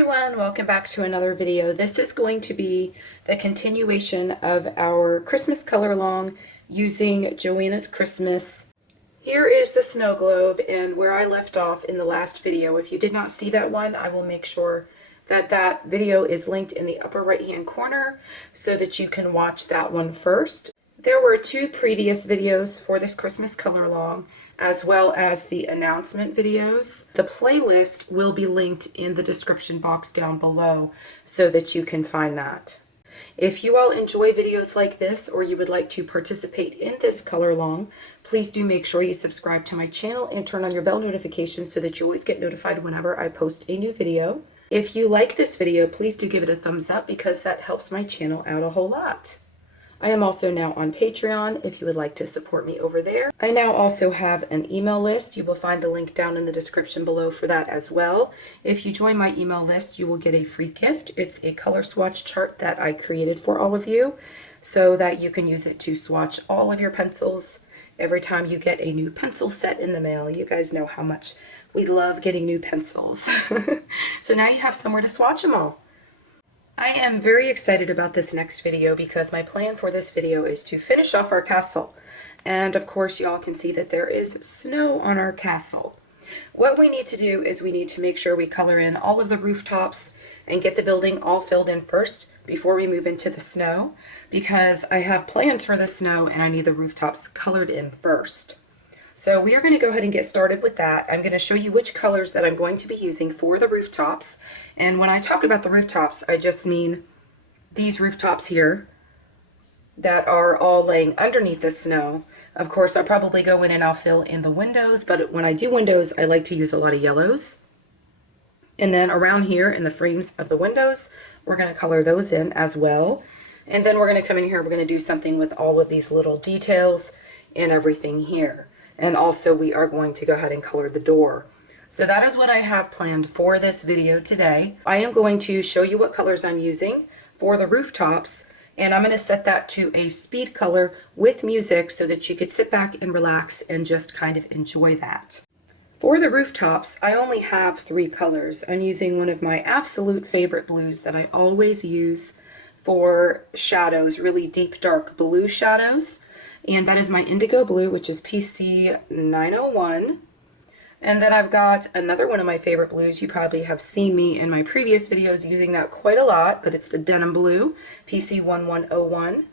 everyone, welcome back to another video. This is going to be the continuation of our Christmas color along using Johanna's Christmas. Here is the snow globe, and where I left off in the last video, if you did not see that one, I will make sure that that video is linked in the upper right hand corner so that you can watch that one first. There were two previous videos for this Christmas color along, as well as the announcement videos. The playlist will be linked in the description box down below so that you can find that. If you all enjoy videos like this, or you would like to participate in this color along, please do make sure you subscribe to my channel and turn on your bell notifications so that you always get notified whenever I post a new video. If you like this video, please do give it a thumbs up because that helps my channel out a whole lot. I am also now on Patreon if you would like to support me over there. I now also have an email list. You will find the link down in the description below for that as well. If you join my email list, you will get a free gift. It's a color swatch chart that I created for all of you so that you can use it to swatch all of your pencils every time you get a new pencil set in the mail. You guys know how much we love getting new pencils. So now you have somewhere to swatch them all. I am very excited about this next video because my plan for this video is to finish off our castle. And of course y'all can see that there is snow on our castle. What we need to do is we need to make sure we color in all of the rooftops and get the building all filled in first before we move into the snow, because I have plans for the snow and I need the rooftops colored in first. So we are going to go ahead and get started with that. I'm going to show you which colors that I'm going to be using for the rooftops. And when I talk about the rooftops, I just mean these rooftops here that are all laying underneath the snow. Of course, I'll probably go in and I'll fill in the windows, but when I do windows, I like to use a lot of yellows. And then around here in the frames of the windows, we're going to color those in as well. And then we're going to come in here, we're going to do something with all of these little details and everything here. And also we are going to go ahead and color the door. So that is what I have planned for this video today. I am going to show you what colors I'm using for the rooftops, and I'm going to set that to a speed color with music so that you could sit back and relax and just kind of enjoy that. For the rooftops, I only have 3 colors. I'm using one of my absolute favorite blues that I always use for shadows, really deep dark blue shadows. And that is my indigo blue, which is PC 901. And then I've got another one of my favorite blues. You probably have seen me in my previous videos using that quite a lot, but it's the denim blue, PC 1101.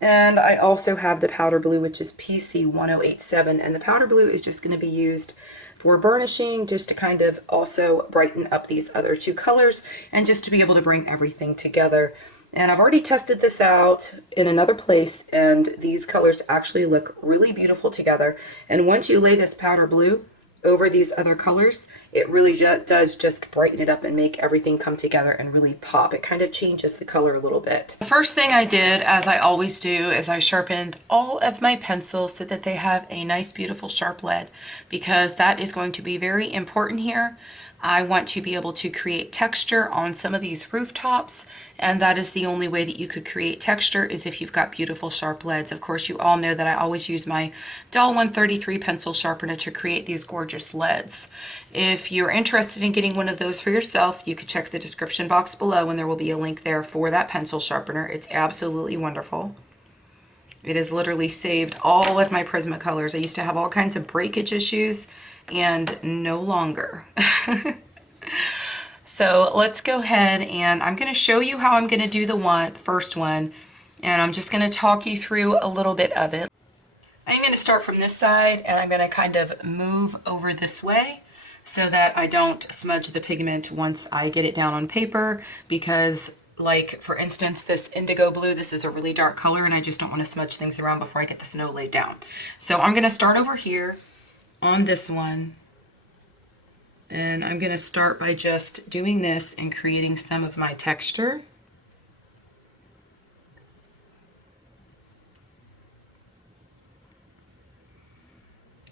And I also have the powder blue, which is PC 1087. And the powder blue is just going to be used for burnishing, just to kind of also brighten up these other 2 colors and just to be able to bring everything together. And I've already tested this out in another place, and these colors actually look really beautiful together. And once you lay this powder blue over these other colors, it really does just brighten it up and make everything come together and really pop. It kind of changes the color a little bit. The first thing I did, as I always do, is I sharpened all of my pencils so that they have a nice, beautiful sharp lead, because that is going to be very important here. I want to be able to create texture on some of these rooftops, and that is the only way that you could create texture is if you've got beautiful sharp leads. Of course, you all know that I always use my Doll 133 pencil sharpener to create these gorgeous leads. If you're interested in getting one of those for yourself, you could check the description box below and there will be a link there for that pencil sharpener. It's absolutely wonderful. It has literally saved all of my Prismacolors. I used to have all kinds of breakage issues, and no longer. So let's go ahead, and I'm going to show you how I'm going to do the first one, and I'm just going to talk you through a little bit of it. I'm going to start from this side, and I'm going to kind of move over this way so that I don't smudge the pigment once I get it down on paper, because like for instance this indigo blue, this is a really dark color and I just don't want to smudge things around before I get the snow laid down. So I'm going to start over here on this one, and I'm going to start by just doing this and creating some of my texture.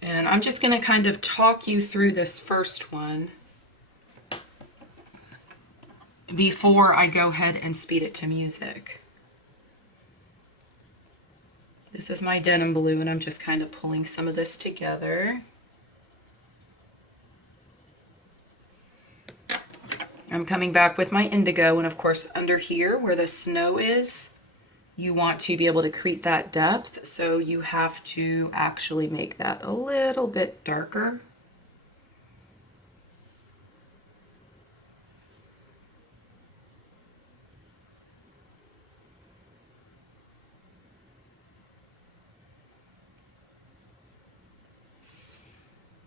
And I'm just going to kind of talk you through this first one before I go ahead and speed it to music. This is my denim blue, and I'm just kind of pulling some of this together. I'm coming back with my indigo, and of course under here where the snow is, you want to be able to create that depth, so you have to actually make that a little bit darker.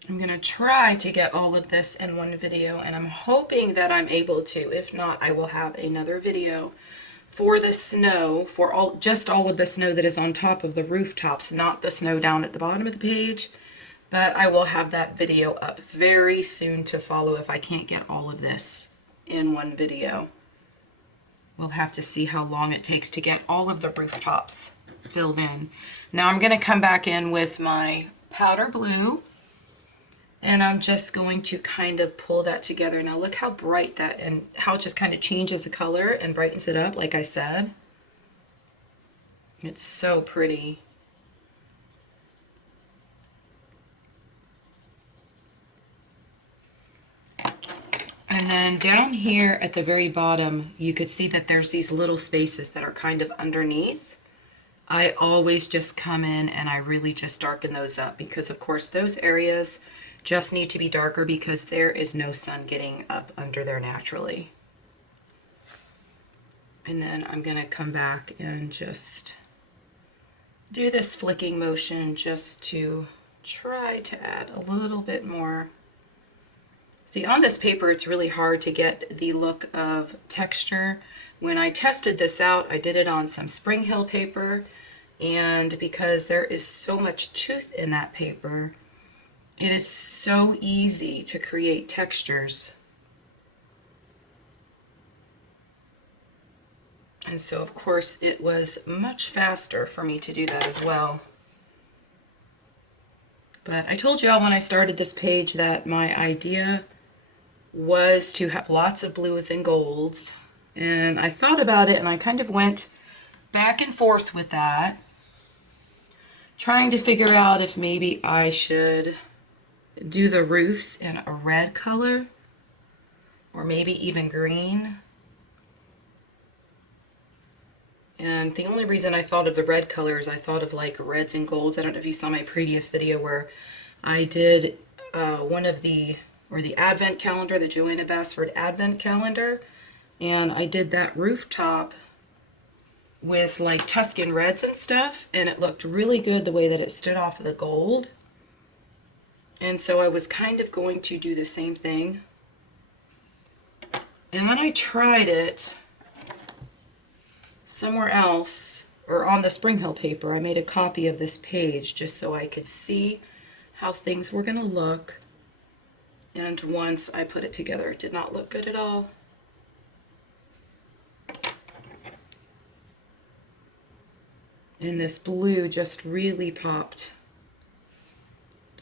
I'm going to try to get all of this in one video, and I'm hoping that I'm able to. If not, I will have another video for the snow, for just all of the snow that is on top of the rooftops, not the snow down at the bottom of the page. But I will have that video up very soon to follow if I can't get all of this in one video. We'll have to see how long it takes to get all of the rooftops filled in. Now I'm going to come back in with my powder blue, and I'm just going to kind of pull that together. Now look how bright that, and how it just kind of changes the color and brightens it up, like I said. It's so pretty. And then down here at the very bottom, you could see that there's these little spaces that are kind of underneath. I always just come in and I really just darken those up, because of course those areas just need to be darker because there is no sun getting up under there naturally. And then I'm going to come back and just do this flicking motion just to try to add a little bit more. See, on this paper it's really hard to get the look of texture. When I tested this out, I did it on some Spring Hill paper, and because there is so much tooth in that paper, it is so easy to create textures. And so of course it was much faster for me to do that as well. But I told y'all when I started this page that my idea was to have lots of blues and golds, and I thought about it and I kind of went back and forth with that, trying to figure out if maybe I should do the roofs in a red color or maybe even green. And the only reason I thought of the red color is I thought of like reds and golds. I don't know if you saw my previous video where I did the advent calendar, the Johanna Basford advent calendar, and I did that rooftop with like Tuscan reds and stuff, and it looked really good the way that it stood off of the gold. And so I was kind of going to do the same thing. And then I tried it somewhere else, or on the Spring Hill paper. I made a copy of this page just so I could see how things were going to look. And once I put it together, it did not look good at all. And this blue just really popped.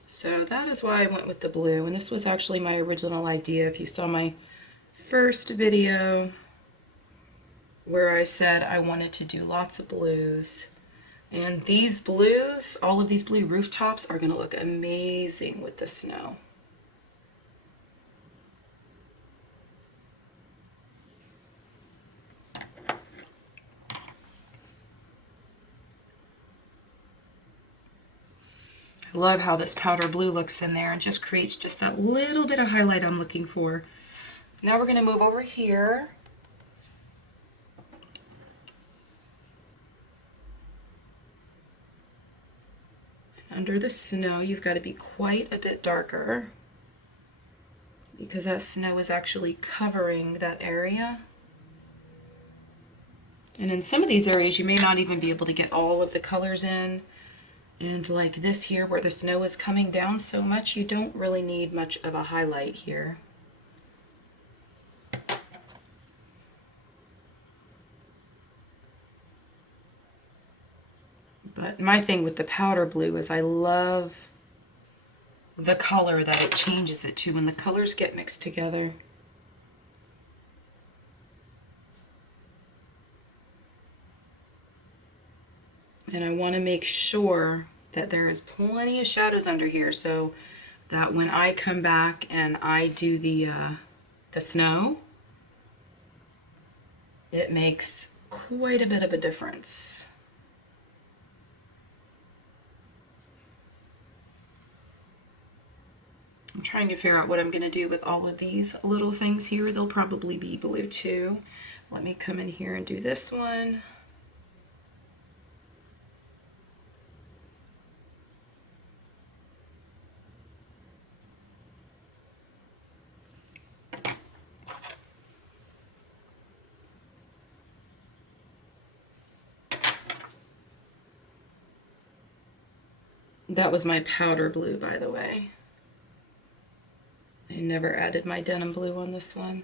So that is why I went with the blue, and this was actually my original idea. If you saw my first video where I said I wanted to do lots of blues, and these blues, all of these blue rooftops are going to look amazing with the snow. I love how this powder blue looks in there and just creates just that little bit of highlight I'm looking for. Now we're going to move over here. Under the snow, you've got to be quite a bit darker because that snow is actually covering that area. And in some of these areas, you may not even be able to get all of the colors in. And like this here, where the snow is coming down so much, you don't really need much of a highlight here. But my thing with the powder blue is I love the color that it changes it to when the colors get mixed together. And I want to make sure that there is plenty of shadows under here so that when I come back and I do the snow, it makes quite a bit of a difference. I'm trying to figure out what I'm going to do with all of these little things here. They'll probably be blue too. Let me come in here and do this one. That was my powder blue, by the way. I never added my denim blue on this one.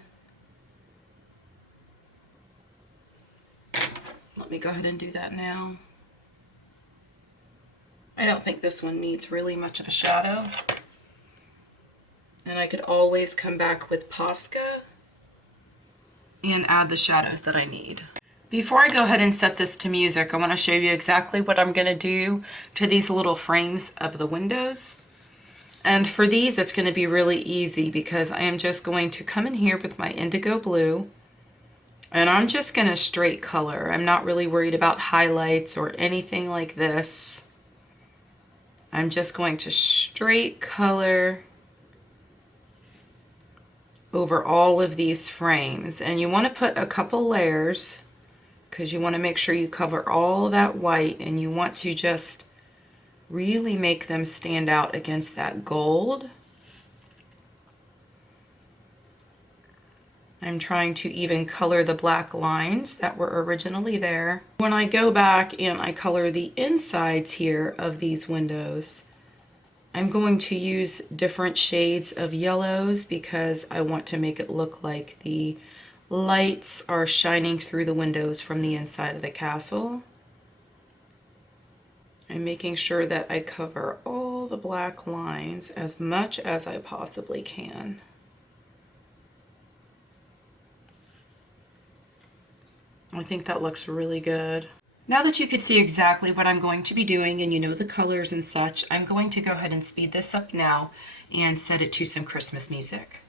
Let me go ahead and do that now. I don't think this one needs really much of a shadow. And I could always come back with Posca and add the shadows that I need. Before I go ahead and set this to music, I want to show you exactly what I'm going to do to these little frames of the windows. And for these, it's going to be really easy because I am just going to come in here with my indigo blue and I'm just going to straight color. I'm not really worried about highlights or anything like this. I'm just going to straight color over all of these frames. And you want to put a couple layers because you want to make sure you cover all that white, and you want to just really make them stand out against that gold. I'm trying to even color the black lines that were originally there. When I go back and I color the insides here of these windows, I'm going to use different shades of yellows because I want to make it look like the lights are shining through the windows from the inside of the castle. I'm making sure that I cover all the black lines as much as I possibly can. I think that looks really good. Now that you can see exactly what I'm going to be doing and you know the colors and such, I'm going to go ahead and speed this up now and set it to some Christmas music.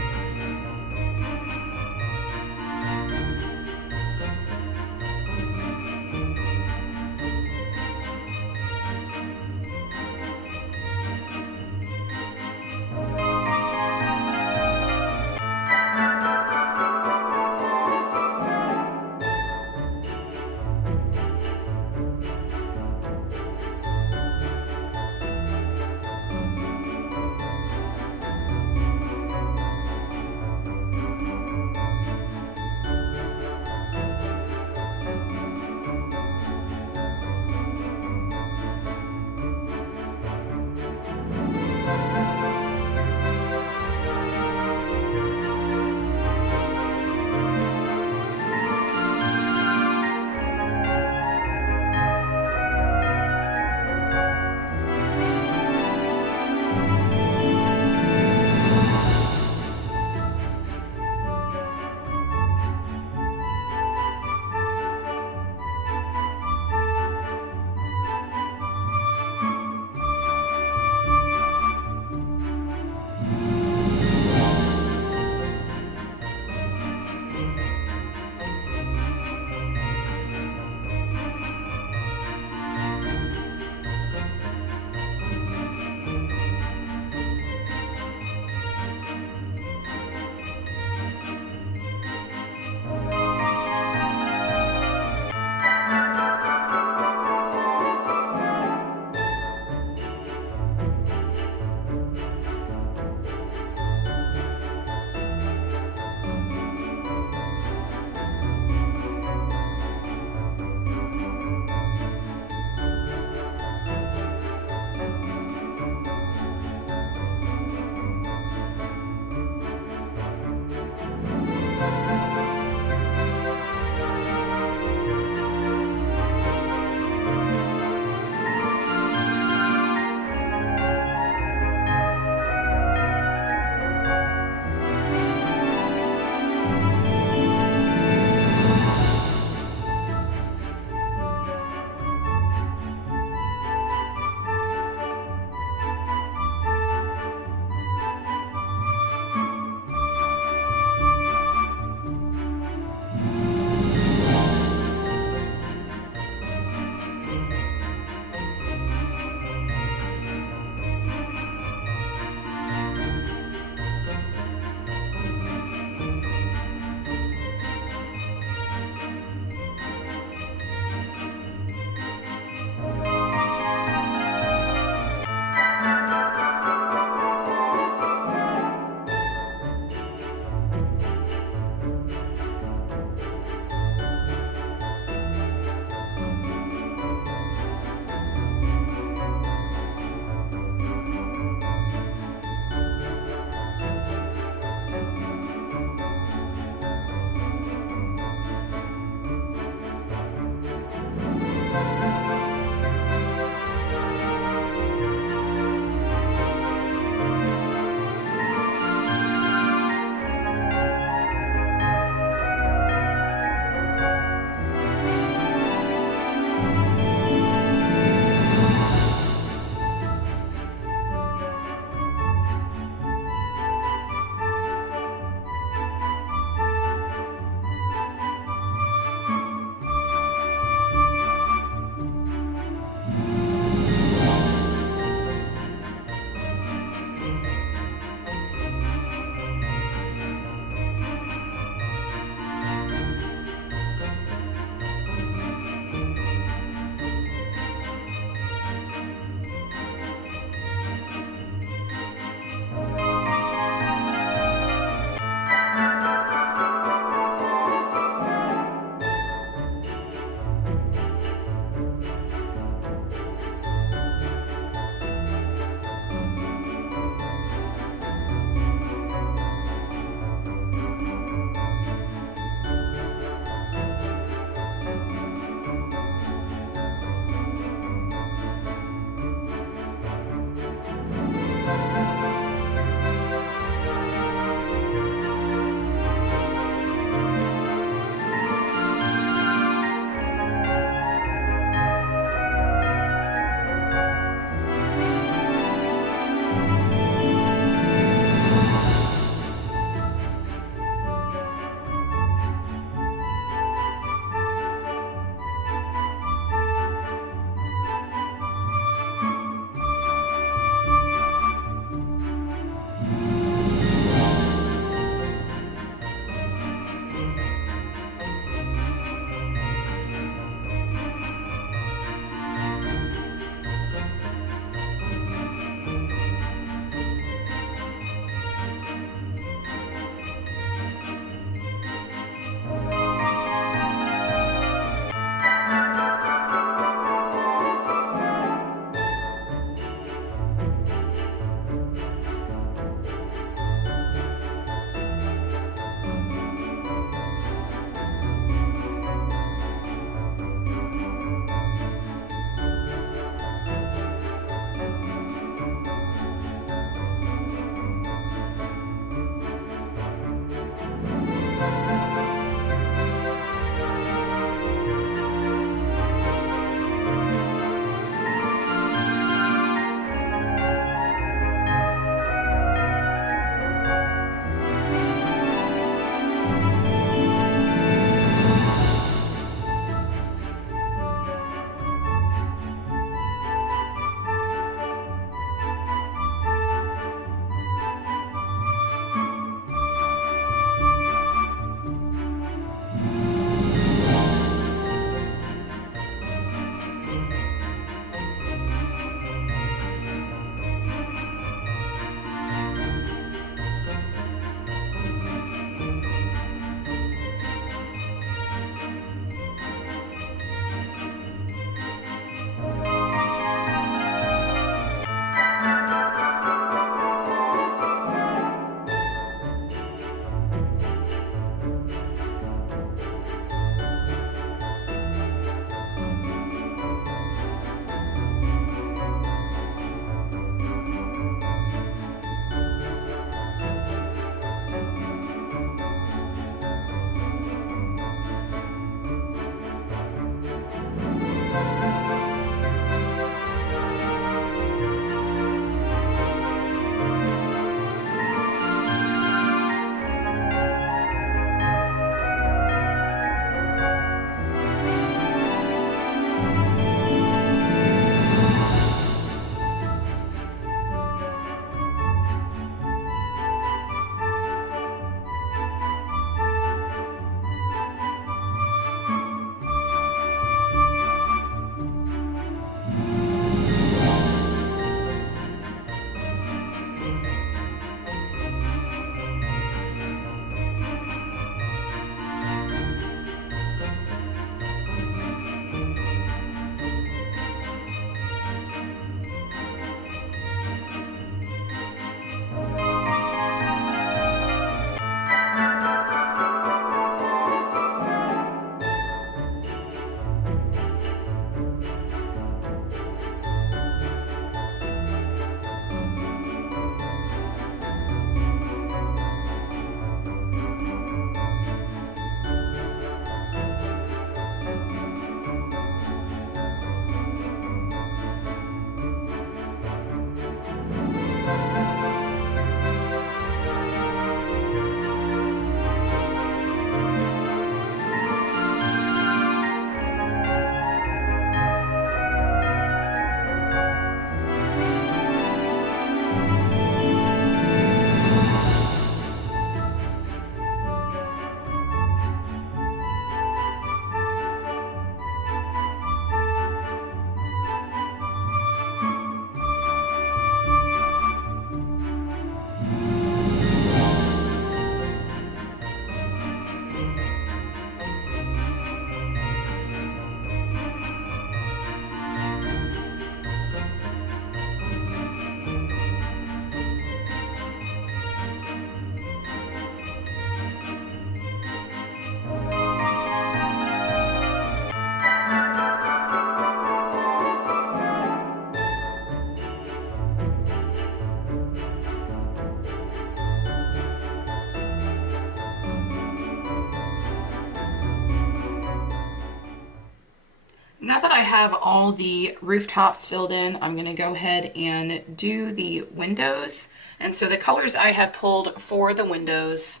Now that I have all the rooftops filled in, I'm going to go ahead and do the windows. And so the colors I have pulled for the windows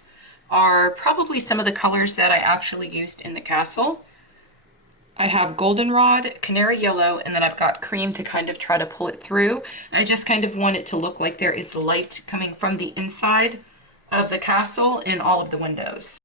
are probably some of the colors that I actually used in the castle. I have goldenrod, canary yellow, and then I've got cream to kind of try to pull it through. I just kind of want it to look like there is light coming from the inside of the castle in all of the windows.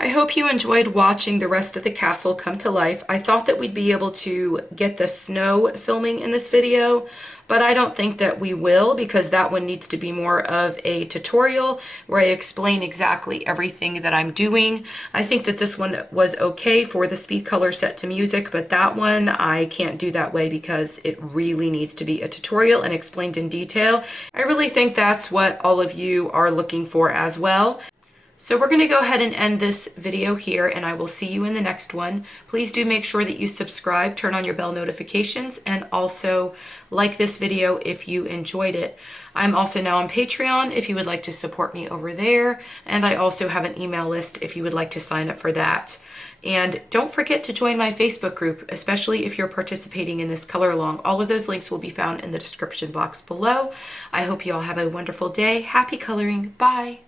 I hope you enjoyed watching the rest of the castle come to life. I thought that we'd be able to get the snow filming in this video, but I don't think that we will because that one needs to be more of a tutorial where I explain exactly everything that I'm doing. I think that this one was okay for the speed color set to music, but that one I can't do that way because it really needs to be a tutorial and explained in detail. I really think that's what all of you are looking for as well. So we're going to go ahead and end this video here, and I will see you in the next one. Please do make sure that you subscribe, turn on your bell notifications, and also like this video if you enjoyed it. I'm also now on Patreon if you would like to support me over there, and I also have an email list if you would like to sign up for that. And don't forget to join my Facebook group, especially if you're participating in this color along. All of those links will be found in the description box below. I hope you all have a wonderful day. Happy coloring. Bye.